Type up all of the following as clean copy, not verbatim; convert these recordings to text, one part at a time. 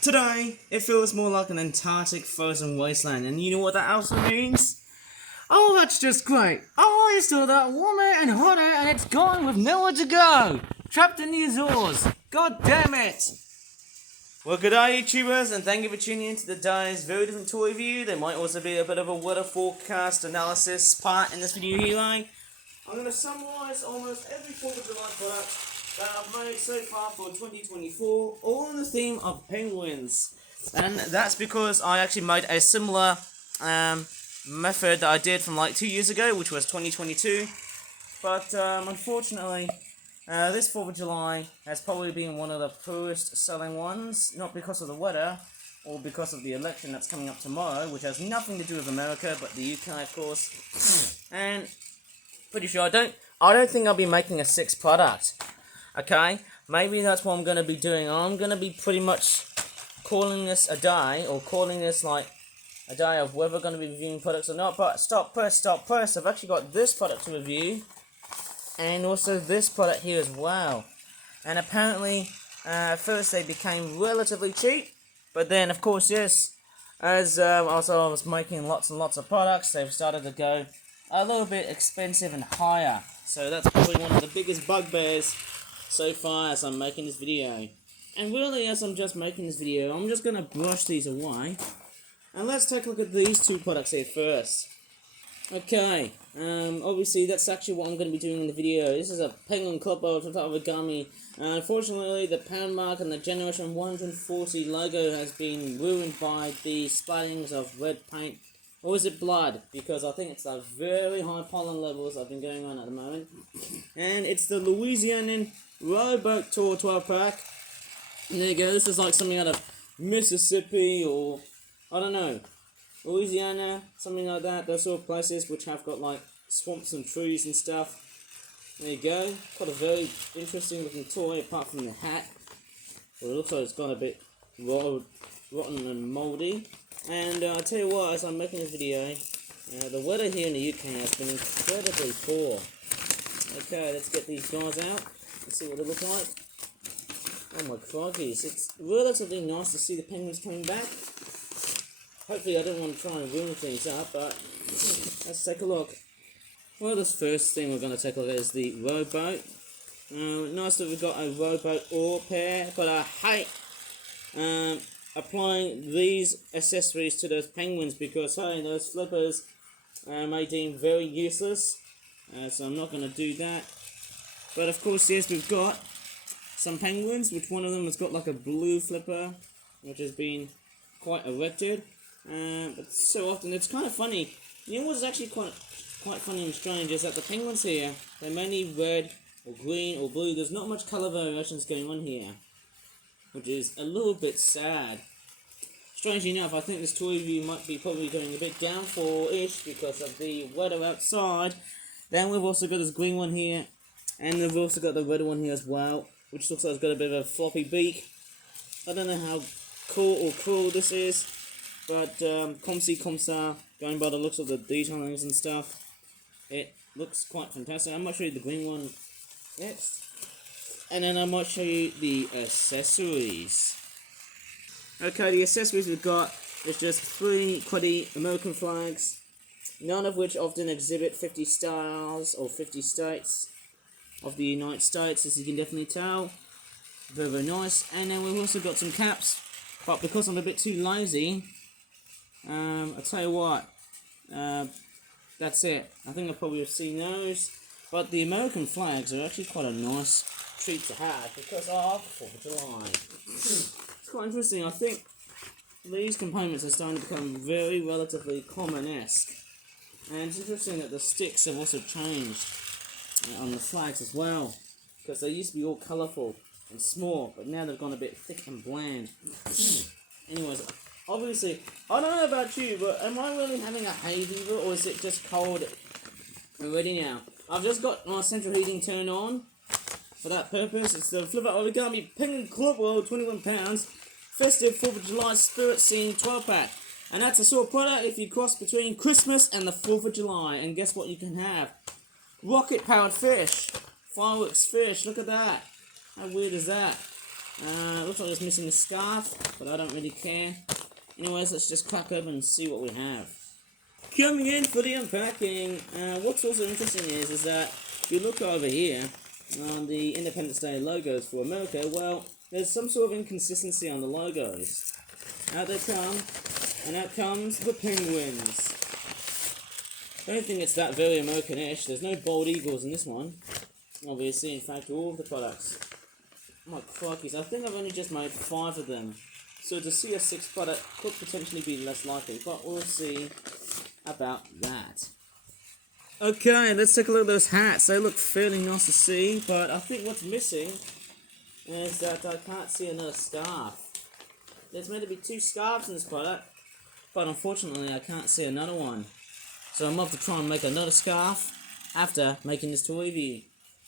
Today, it feels more like an Antarctic frozen wasteland, and you know what that also means? Oh, that's just great. Oh, it's still that warmer and hotter, and it's gone with nowhere to go. Trapped in the Azores. God damn it. Well, good day, YouTubers, and thank you for tuning in to today's very different toy review. There might also be a bit of a weather forecast analysis part in this video here, like. I'm going to summarise almost every 4th of July product that I've made so far for 2024, all in the theme of penguins. And that's because I actually made a similar method that I did from like 2 years ago, which was 2022. But unfortunately, this 4th of July has probably been one of the poorest selling ones, not because of the weather, or because of the election that's coming up tomorrow, which has nothing to do with America, but the UK, of course. And pretty sure I don't think I'll be making a 6th product. Okay? Maybe that's what I'm gonna be doing. I'm gonna be pretty much calling this a day, or calling this like a day of whether we're gonna be reviewing products or not. But stop press. I've actually got this product to review, and also this product here as well. And apparently, first they became relatively cheap, but then of course, yes, as also I was making lots and lots of products, they've started to go a little bit expensive and higher. So that's probably one of the biggest bugbears so far as I'm making this video. And really, as I'm just making this video, I'm just going to brush these away. And let's take a look at these two products here first. Okay, obviously that's actually what I'm going to be doing in the video. This is a Penguin Clubboard from Origami. Unfortunately, the pound mark and the Generation 140 logo has been ruined by the splattings of red paint. Or is it blood? Because I think it's the very high pollen levels I've been going on at the moment. And it's the Louisianan Rowboat Tour 12 pack. And there you go, this is like something out of Mississippi or, I don't know, Louisiana, something like that. Those sort of places which have got like swamps and trees and stuff. There you go, quite a very interesting looking toy apart from the hat. Well, it looks like it's got a bit rotten and mouldy. And I'll tell you what, as I'm making this video, the weather here in the UK has been incredibly poor. Okay, let's get these guys out. Let's see what they look like. Oh my crikey's, it's relatively nice to see the penguins coming back. Hopefully I don't want to try and ruin things up, but let's take a look. Well, this first thing we're going to take a look at is the rowboat. Nice that we've got a rowboat oar pair, but I hate applying these accessories to those penguins because, hey, those flippers may deem very useless. So I'm not going to do that. But of course, yes, we've got some penguins, which one of them has got like a blue flipper, which has been quite erected. But so often, it's kind of funny. You know what's actually quite funny and strange is that the penguins here, they're mainly red or green or blue. There's not much colour variations going on here, which is a little bit sad. Strangely enough, I think this toy review might be probably going a bit downfall-ish because of the weather outside. Then we've also got this green one here, and we've also got the red one here as well, which looks like it's got a bit of a floppy beak. I don't know how cool or cruel this is, but comme ci, comme ça, going by the looks of the detailings and stuff, it looks quite fantastic. I might show you the green one next, and then I might show you the accessories. Okay, the accessories we've got is just 3 quaddy American flags, none of which often exhibit 50 styles or 50 states of the United States, as you can definitely tell. Very, very nice. And then we've also got some caps, but because I'm a bit too lazy, I'll tell you what, that's it. I think I'll probably have seen those. But the American flags are actually quite a nice treat to have because of 4th of July. It's quite interesting. I think these components are starting to become very relatively common-esque. And it's interesting that the sticks have also changed on the flags as well. Because they used to be all colourful and small, but now they've gone a bit thick and bland. Anyways, obviously, I don't know about you, but am I really having a hay fever, or is it just cold already now? I've just got my central heating turned on for that purpose. It's the Flipper Origami Penguin Club World, £21. Festive 4th of July Spirit Scene 12 pack. And that's a sort of product if you cross between Christmas and the 4th of July. And guess what you can have? Rocket powered fish. Fireworks fish. Look at that. How weird is that? Looks like it's missing a scarf, but I don't really care. Anyways, let's just crack open and see what we have. Coming in for the unpacking. What's also interesting is that if you look over here on the Independence Day logos for America, well, there's some sort of inconsistency on the logos. Out they come, and out comes the penguins. I don't think it's that very American-ish. There's no bald eagles in this one. Obviously, in fact, all of the products. My crikeys, I think I've only just made 5 of them. So to see a 6th product could potentially be less likely, but we'll see about that. Okay, let's take a look at those hats. They look fairly nice to see, but I think what's missing is that I can't see another scarf. There's meant to be 2 scarves in this product, but unfortunately I can't see another one. So I'm off to try and make another scarf after making this toy review.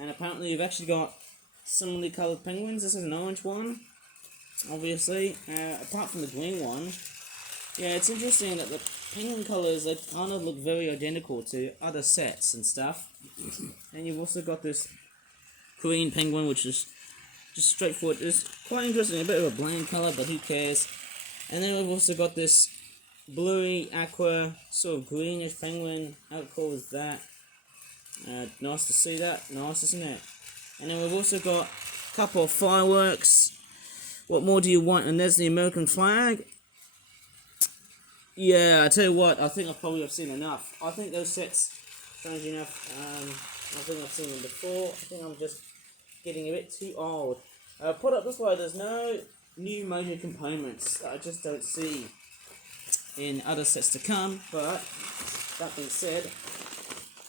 And apparently you've actually got similarly coloured penguins. This is an orange one, obviously, apart from the green one. Yeah, it's interesting that the penguin colours, they kind of look very identical to other sets and stuff. And you've also got this green penguin, which is just straightforward. It's quite interesting, a bit of a bland colour, but who cares. And then we've also got this bluey, aqua, sort of greenish penguin. How cool is that? Nice to see that. Nice, isn't it? And then we've also got a couple of fireworks. What more do you want? And there's the American flag. Yeah, I tell you what, I think I probably have seen enough. I think those sets, strangely enough, I think I've seen them before. I think I'm just getting a bit too old. Put up this way, there's no new major components that I just don't see in other sets to come, but that being said,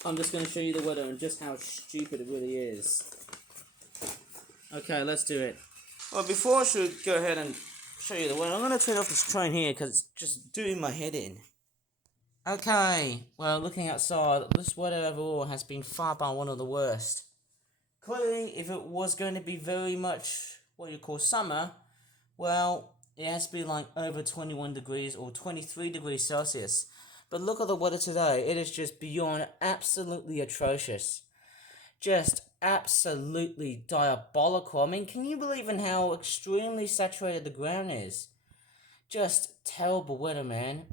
I'm just going to show you the weather and just how stupid it really is. Okay, let's do it. Well, before I should go ahead and show you the weather, I'm going to turn off this train here because it's just doing my head in. Okay, well, looking outside, this weather overall has been far by one of the worst. Clearly, if it was going to be very much what you call summer, well, it has to be like over 21 degrees or 23 degrees Celsius. But look at the weather today. It is just beyond absolutely atrocious. Just absolutely diabolical. I mean, can you believe in how extremely saturated the ground is? Just terrible weather, man.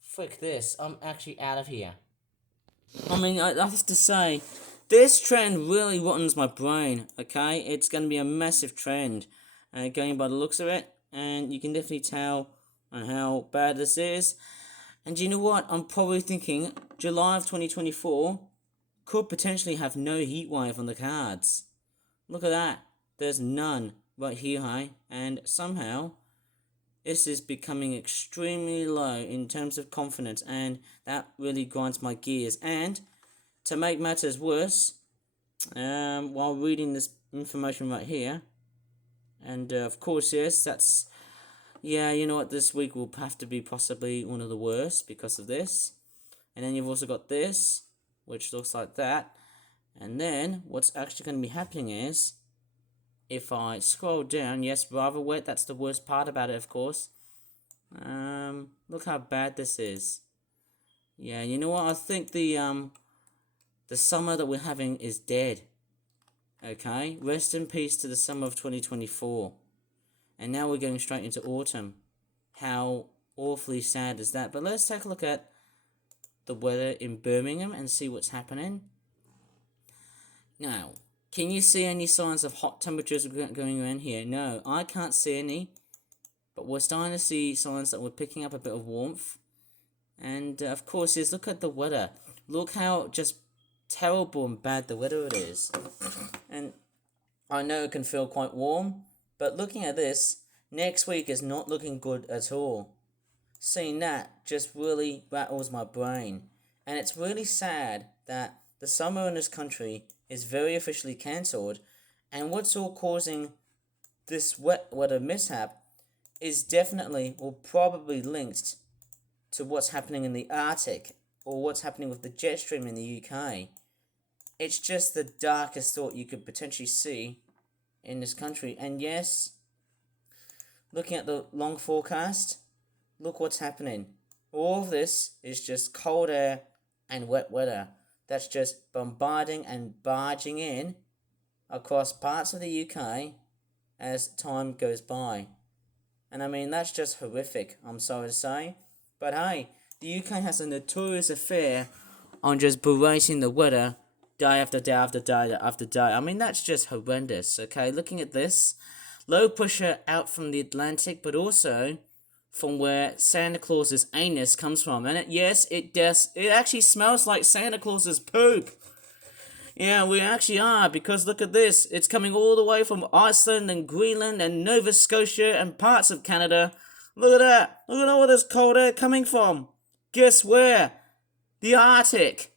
Frick this. I'm actually out of here. I mean, I have to say, this trend really rottens my brain, okay? It's going to be a massive trend, going by the looks of it. And you can definitely tell on how bad this is. And you know what? I'm probably thinking July of 2024 could potentially have no heat wave on the cards. Look at that. There's none right here, hey? And somehow this is becoming extremely low in terms of confidence, and that really grinds my gears. And to make matters worse, while reading this information right here, and of course, yes, that's, yeah, you know what, this week will have to be possibly one of the worst because of this. And then you've also got this, which looks like that. And then what's actually going to be happening is, if I scroll down, yes, rather wet, that's the worst part about it, of course. Look how bad this is. Yeah, you know what, I think the summer that we're having is dead. Okay, rest in peace to the summer of 2024. And now we're going straight into autumn. How awfully sad is that? But let's take a look at the weather in Birmingham and see what's happening. Now, can you see any signs of hot temperatures going around here? No, I can't see any. But we're starting to see signs that we're picking up a bit of warmth. And of course, is look at the weather. Look how just terrible and bad the weather it is. And I know it can feel quite warm, but looking at this, next week is not looking good at all. Seeing that just really rattles my brain. And it's really sad that the summer in this country is very officially cancelled, and what's all causing this wet weather mishap is definitely or probably linked to what's happening in the Arctic or what's happening with the jet stream in the UK. It's just the darkest thought you could potentially see in this country. And yes, looking at the long forecast, look what's happening. All of this is just cold air and wet weather that's just bombarding and barging in across parts of the UK as time goes by. And I mean, that's just horrific, I'm sorry to say. But hey, the UK has a notorious affair on just berating the weather day after day after day after day. I mean, that's just horrendous, okay? Looking at this, low pressure out from the Atlantic, but also from where Santa Claus's anus comes from. And it actually smells like Santa Claus's poop. Yeah, we actually are, because look at this. It's coming all the way from Iceland and Greenland and Nova Scotia and parts of Canada. Look at that. Look at all this cold air coming from. Guess where? The Arctic.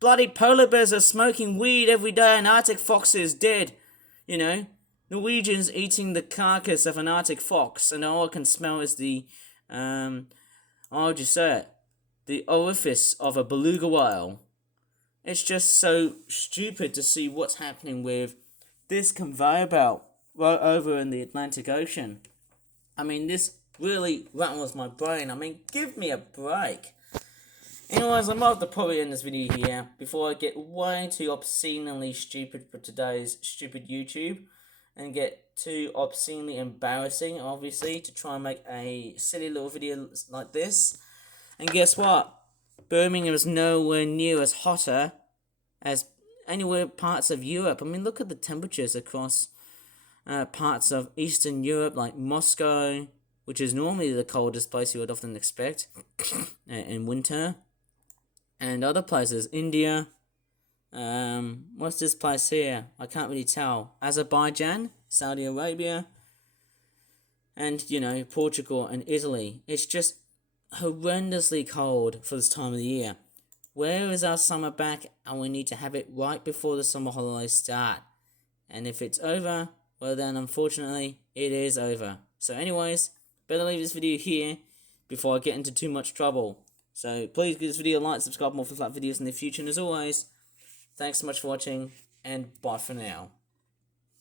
Bloody polar bears are smoking weed every day and Arctic foxes dead. You know, Norwegians eating the carcass of an Arctic fox, and all I can smell is the, how would you say it? The orifice of a beluga whale. It's just so stupid to see what's happening with this conveyor belt right over in the Atlantic Ocean. I mean, this really rattles my brain. I mean, give me a break. Anyways, I'm about to put it in this video here before I get way too obscenely stupid for today's stupid YouTube and get too obscenely embarrassing, obviously, to try and make a silly little video like this. And guess what? Birmingham is nowhere near as hotter as anywhere parts of Europe. I mean, look at the temperatures across parts of Eastern Europe, like Moscow, which is normally the coldest place you would often expect in winter. And other places, India, what's this place here? I can't really tell. Azerbaijan, Saudi Arabia, and, you know, Portugal and Italy. It's just horrendously cold for this time of the year. Where is our summer back? And we need to have it right before the summer holidays start. And if it's over, well then unfortunately it is over. So anyways, better leave this video here before I get into too much trouble. So please give this video a like, subscribe for more videos in the future, and as always, thanks so much for watching, and bye for now.